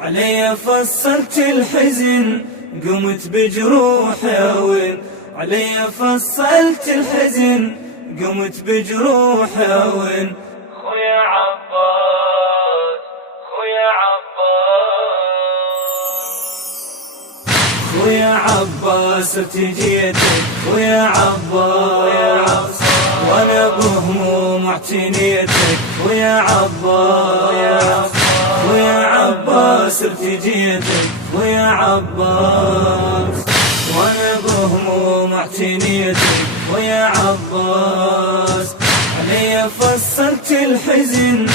علي فصلت الحزن قمت بجروح وين، علي فصلت الحزن قمت بجروح وين. خويا عباس خويا عباس خويا عباس ارتجيتك خويا عباس، وانا بهموم اعتنيتك خويا عباس. خويا عباس ارتجيتك خويا عباس، وانا بهموم اعتنيتك خويا عباس. علي فصلت الحزن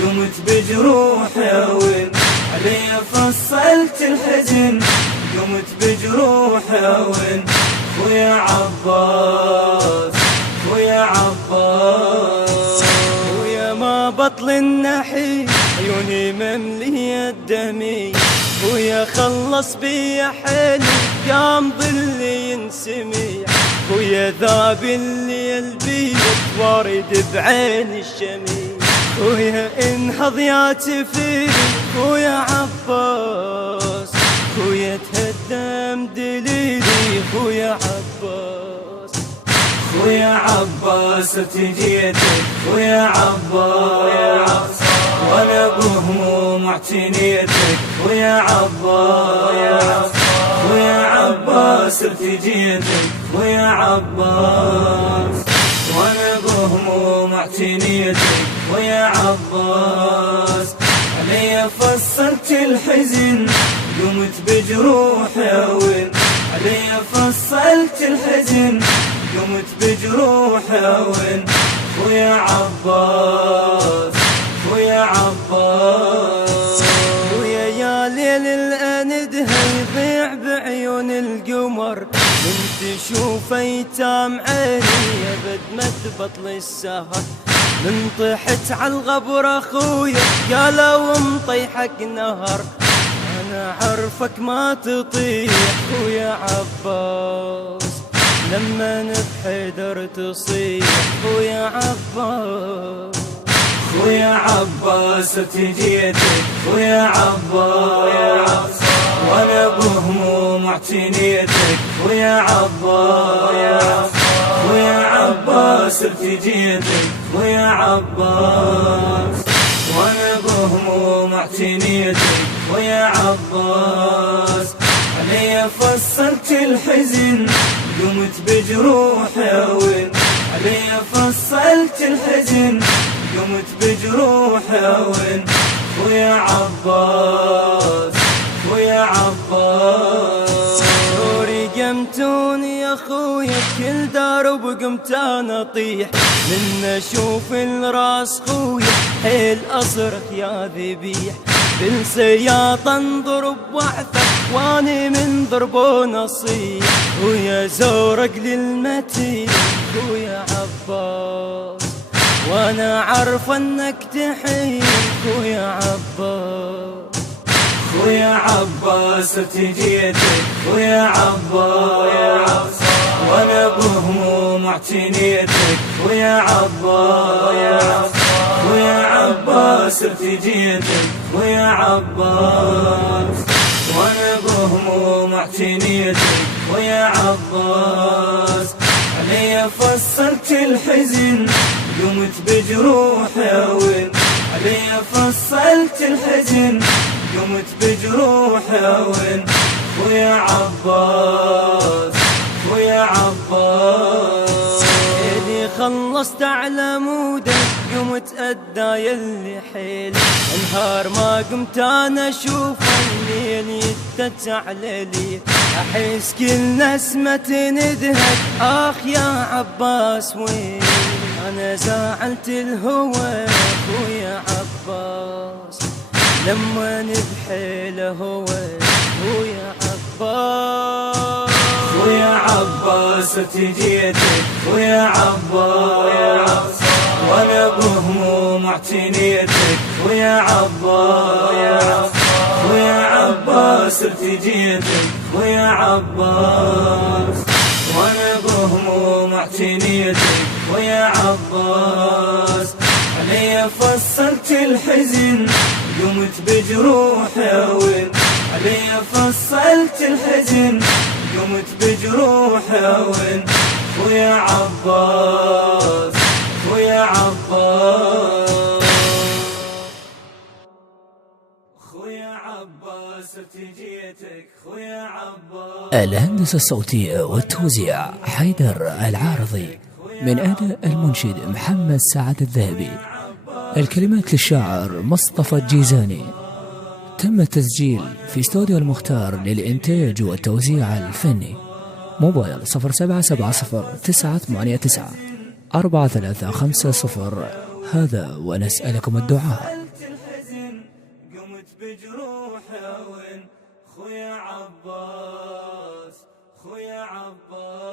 قمت بجروح وين، علي فصلت الحزن قمت بجروح وين. خويا عباس خويا عباس، خويا ما بطل النحي عيوني مملية دمي، خويا خلص بي حيلي قام ظلي ينسمي، خويا ذاب الليل بي وارد بعين الشمي، خويا انهض يا تفيري خويا عباس، خويا تهدم دليلي خويا عباس. خويا عباس ارتجيتك خويا عباس، وانا بهموم اعتنيتك خويا عباس. خويا عباس ارتجيتك خويا عباس، وانا بهموم اعتنيتك خويا عباس. علي فصلت الحزن قمت بجروح وين، علي فصلت الحزن قمت بجروح وين. خويا عباس خويا عباس، خويا يا ليل الأندها يضيع بعيون القمر، من تشوف ايتام عيني ابد ما تبطل السهر، من طحت عالغبر اخويا قالوا مطيحك نهر، انا عرفك ما تطيح خويا عباس، لما بحيدر تصيح خويا عباس. خويا عباس ارتجيتك خويا عباس، وانا بهموم اعتنيتك خويا عباس. خويا عباس ارتجيتك خويا عباس، وانا بهموم اعتنيتك خويا عباس. علي فصلت الحزن قمت بجروح وين، علي فصلت الحزن قمت بجروح وين. خويا عباس خويا عباس، دوري قمتوني يا خويا بكل دار وبقمت انا اطيح، من اشوف الراس خويا حيل اصرخ يا ذبيح، بالسياط انضرب واعثر واني من ضربون اصيح، ويا زورق للمتين خويا عباس، وانا عارف انك تحين خويا عباس. خويا عباس ارتجيتك خويا عباس، وانا بهموم اعتنيتك خويا عباس. خويا عباس ارتجيتك خويا عباس، وانا بهموم اعتنيتك خويا عباس. علي فصلت الحزن قمت بجروح وين، علي فصلت الحزن قمت بجروح وين. خويا عباس خويا عباس، اللي خلصت على مودك قمت أدى يلي حيل، انهار ما قمت انا اشوف الليل يتتع ليل، احس كل نسمة تندهك اخ يا عباس وين، انا زعلت الهوى خويا عباس، لما بحيله هو خويا عباس. خويا عباس ارتجيتك خويا عباس، وانا بهموم اعتنيتك خويا عباس. خويا عباس ارتجيتك خويا عباس، وانا بهموم اعتنيتك خويا عباس. علي فصلت الحزن قمت بجروح زلت الحزن قمت بجروح هون خويا عباس خويا عباس خويا عباس ارتجيتك خويا عباس. الهندسة الصوتية والتوزيع حيدر العارضي، من أداء المنشد محمد سعد الذهبي، الكلمات للشاعر مصطفى الجيزاني. تم التسجيل في استوديو المختار للإنتاج والتوزيع الفني. موبايل 0770-989-4350. هذا ونسألكم الدعاء. قمت بجروح هون خويا عباس خويا عباس.